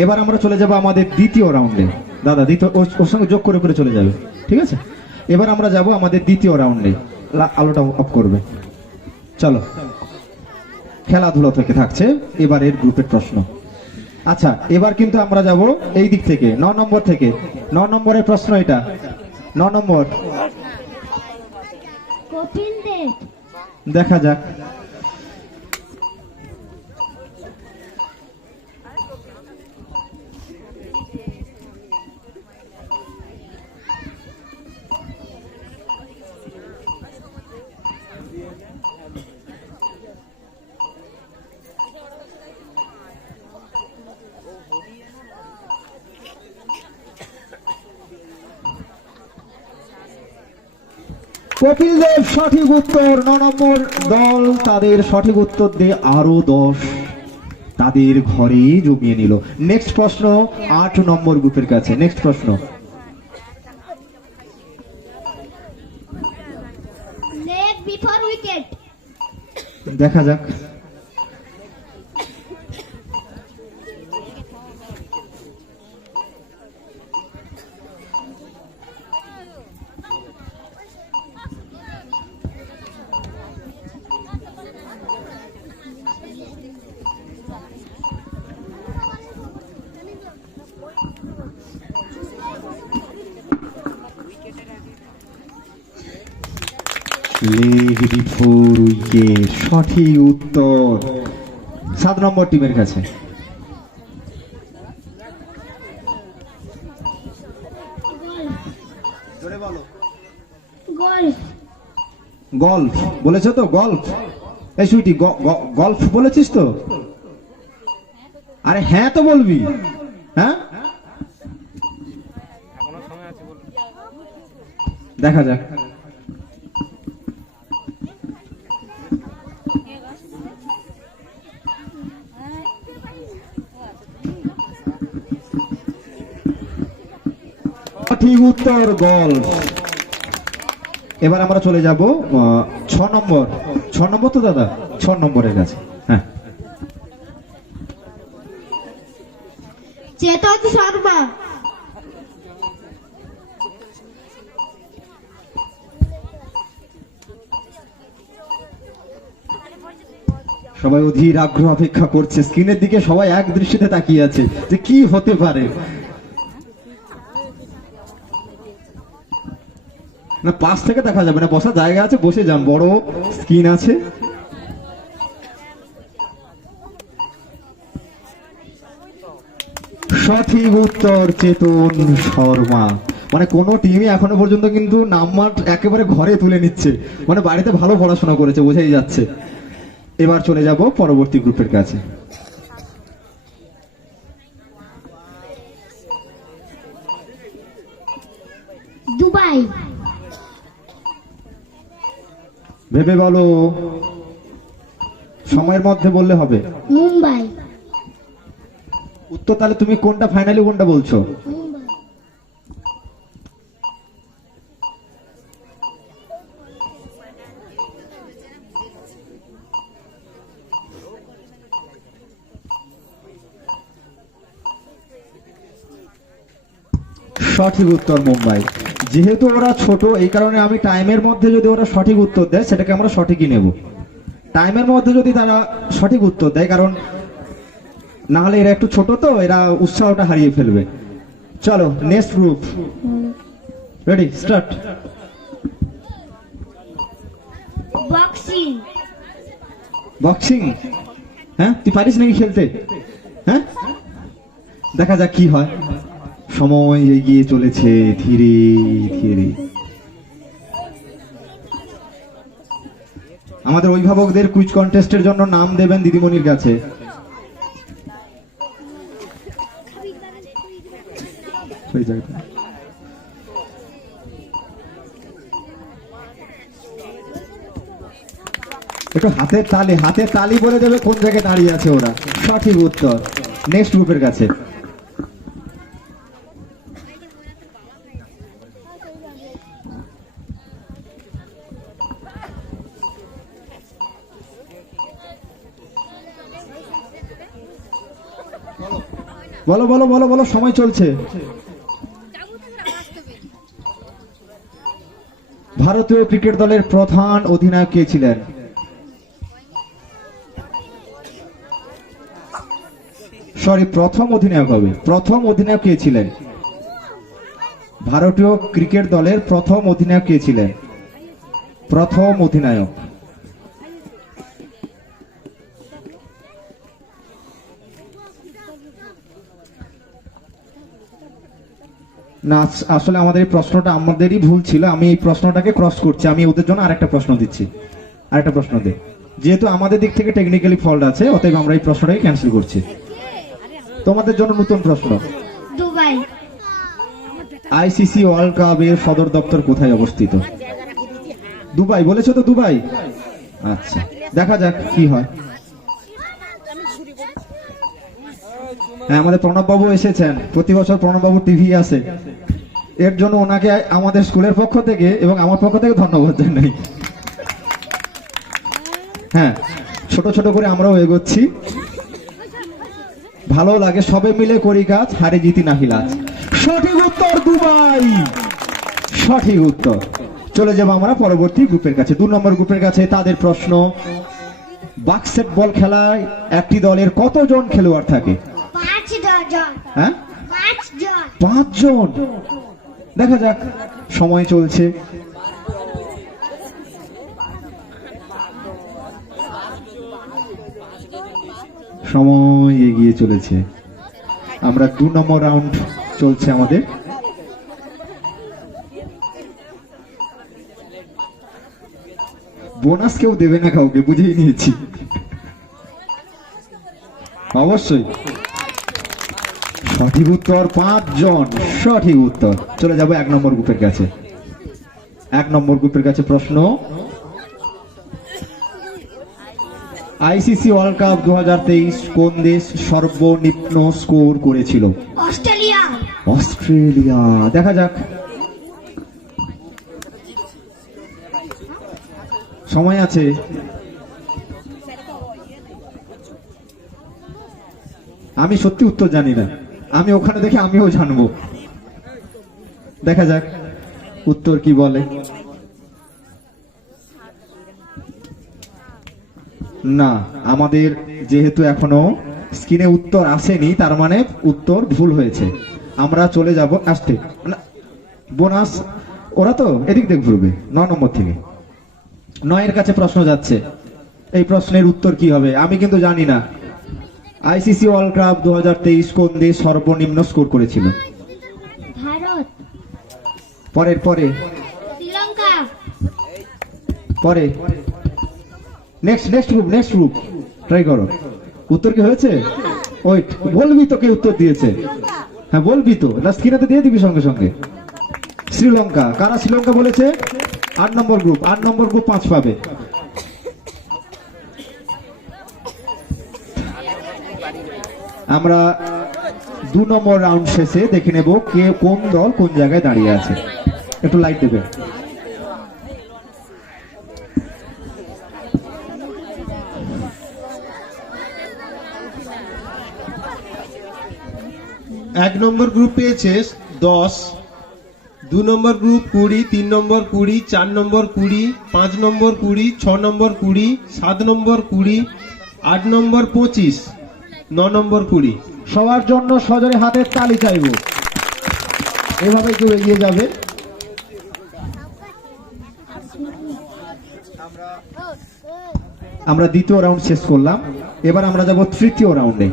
এবার আমরা চলে যাব আমাদের দ্বিতীয় রাউন্ডে দাদা দ্বিতীয় ওর- সঙ্গে যোগ করে করে চলে যাবে। ঠিক আছে? এবার আমরা যাব আমাদের দ্বিতীয় রাউন্ডে আলোটা অফ করবে। চলো। খেলাধুলা থেকে থাকছে। এবার এর গ্রুপের প্রশ্ন। আচ্ছা এবার কিন্তু আমরা যাব এই দিক থেকে ন নম্বর থেকে। ন নম্বরের প্রশ্ন এটা। ন নম্বর। দেখা যাক। কপিল দেব সঠিক উত্তর ন নম্বর দল। তাদের সঠিক উত্তর দিয়ে আরও দশ। তাদের ঘরে জমিয়ে নিল। নেক্সট প্রশ্ন আট নম্বর গ্রুপের কাছে। নেক্সট প্রশ্ন। দেখা যাক। সঠিক উত্তর সাত নম্বর টিমের কাছে। গল্ফ। বলেছ তো গল্ফ? এই সুইটি গল্ফ বলেছিস তো? আরে হ্যাঁ তো বলবি। হ্যাঁ? দেখা যাক। সঠিক উত্তর গল্ফ। এবার আমরা চলে যাব ছ নম্বর। ছ নম্বর তো দাদা, ছ নম্বরের কাছে হ্যাঁ চেতন শর্মা সবাই অধীর আগ্রহ অপেক্ষা করছে। স্ক্রিনের দিকে সবাই এক দৃষ্টিতে তাকিয়ে আছে যে কি হতে পারে। না, পাশ থেকে দেখা যাবে না, বসার জায়গা আছে, বসে যান। বড় স্ক্রিন আছে। সঠিক উত্তর চেতন শর্মা। মানে কোন টিমই এখনও পর্যন্ত কিন্তু নাম্বার একেবারে ঘরে তুলে নিচ্ছে। মানে বাড়িতে ভালো পড়াশোনা করেছে, বোঝাই যাচ্ছে। এবার চলে যাব পরবর্তী গ্রুপের কাছে। দুবাই। ভেবে বলো সময়ের মধ্যে বললে হবে। মুম্বাই। উত্তর তাহলে তুমি কোনটা ফাইনালি কোনটা বলছো মুম্বাই সঠিক উত্তর মুম্বাই। যেহেতু ওরা ছোট এই কারণে আমি টাইমের মধ্যে যদি ওরা সঠিক উত্তর দেয় সেটাকে আমরা সঠিকই নেব। টাইমের মধ্যে যদি তারা সঠিক উত্তর দেয় কারণ না হলে এরা একটু ছোট তো এরা উৎসাহটা হারিয়ে ফেলবে। চলো next group ready start boxing boxing হ্যাঁ? তুই পারিস নাকি খেলতে? হ্যাঁ? দেখা যাক কি হয়। সময় এগিয়ে চলেছে ধীরে ধীরে। আমাদের অভিভাবকদের কুইজ কন্টেস্টের জন্য নাম দেবেন দিদিমণির কাছে। একটু হাতের তালি হাতের তালি বলে দেবে কোন জায়গায় দাঁড়িয়ে আছে ওরা। সঠিক উত্তর। নেক্সট গ্রুপের কাছে। বলো বলো বলো বলো, সময় চলছে। ভারতীয় ক্রিকেট দলের প্রধান অধিনায়ক কে ছিলেন? সরি, প্রথম অধিনায়ক হবে। প্রথম অধিনায়ক কে ছিলেন? ভারতীয় ক্রিকেট দলের প্রথম অধিনায়ক কে ছিলেন? প্রথম অধিনায়ক। না আসলে আমাদের এই প্রশ্নটা আমাদেরই ভুল ছিল আমি এই প্রশ্নটাকে ক্রস করছি আমি ওদের জন্য আরেকটা প্রশ্ন দিচ্ছি। আরেকটা প্রশ্ন দে। যেহেতু আমাদের দিক থেকে টেকনিক্যালি ফল্ট আছে অতএব আমরা এই প্রশ্নটাকে ক্যান্সেল করছি। তোমাদের জন্য নতুন প্রশ্ন। দুবাই। আইসিসি ওয়ার্ল্ড কাপের সদর দপ্তর কোথায় অবস্থিত? দুবাই বলেছ তো দুবাই? আচ্ছা দেখা যাক কি হয়। আমাদের প্রণববাবু এসেছেন। প্রতি বছর প্রণব বাবু টিভি আছে এর জন্য ওনাকে আমাদের স্কুলের পক্ষ থেকে এবং আমার পক্ষ থেকে ধন্যবাদ জানাই। হ্যাঁ ছোট ছোট করে আমরাও এগোচ্ছি। ভালো লাগে, সবে মিলে করি কাজ, হারে জিতি নাহি লাজ। সঠিক উত্তর দুবাই! সঠিক উত্তর। চলে যাব আমরা পরবর্তী গ্রুপের কাছে। দু নম্বর গ্রুপের কাছে তাদের প্রশ্ন, বাস্কেটবল খেলায় একটি দলের কতজন খেলোয়াড় থাকে? হ্যাঁ? পাঁচ জন পাঁচজন? দেখা যাক সময় চলছে। সময় এগিয়ে চলেছে। আমরা দু নম্বর রাউন্ড চলছে আমাদের। বোনাস কেউ দেবে না কাউকে বুঝেই নিয়েছি। অবশ্যই। সঠিক উত্তর পাঁচজন সঠিক উত্তর। চলে যাব এক নম্বর গ্রুপের কাছে। এক নম্বর গ্রুপের কাছে প্রশ্ন আইসিসি ওয়ার্ল্ড কাপ দু হাজার তেইশ কোন দেশ সর্বনিম্ন স্কোর করেছিল? অস্ট্রেলিয়া। অস্ট্রেলিয়া। দেখা যাক। সময় আছে। আমি সত্যি উত্তর জানি না। আমি ওখানে দেখে আমিও জানব। দেখা যাক, উত্তর কি বলে। না, আমাদের যেহেতু এখনও স্ক্রিনে উত্তর আসেনি, তার মানে উত্তর ভুল হয়েছে। আমরা চলে যাব আসতে। বোনাস, ওরা তো এদিক দেখ ঘুরবে ন নম্বর থেকে। নয়ের কাছে প্রশ্ন যাচ্ছে, এই প্রশ্নের উত্তর কি হবে? আমি কিন্তু জানি না। আইসিসি ওয়ার্ল্ড কাপ দু কোন দেশ সর্বনিম্ন স্কোর করেছিল? ভারত। পরের পরে? শ্রীলঙ্কা। পরে? Next next group next group try করো। উত্তর কি হয়েছে? ওয়েট বলবি তো কে উত্তর দিয়েছে। হ্যাঁ বলবি তো। না স্ক্রিনে দিয়ে দিবি সঙ্গে সঙ্গে। শ্রীলঙ্কা। কারা শ্রীলঙ্কা বলেছে? আট নম্বর গ্রুপ আট নম্বর গ্রুপ পাঁচ পাবে। আমরা দু নম্বর রাউন্ড শেষে দেখে নেব কে কোন দল কোন জায়গায় দাঁড়িয়ে আছে। একটু লাইট দেবে। এক নম্বর গ্রুপ পেয়েছে দশ, দু নম্বর গ্রুপ কুড়ি, তিন নম্বর কুড়ি, চার নম্বর কুড়ি, পাঁচ নম্বর কুড়ি, ছ নম্বর কুড়ি, সাত নম্বর কুড়ি, আট নম্বর পঁচিশ। ন নম্বর কুড়ি। সবার জন্য সজরে হাতের তালি চাইব। এভাবে কেউ এগিয়ে যাবে। আমরা দ্বিতীয় রাউন্ড শেষ করলাম। এবার আমরা যাব তৃতীয় রাউন্ডে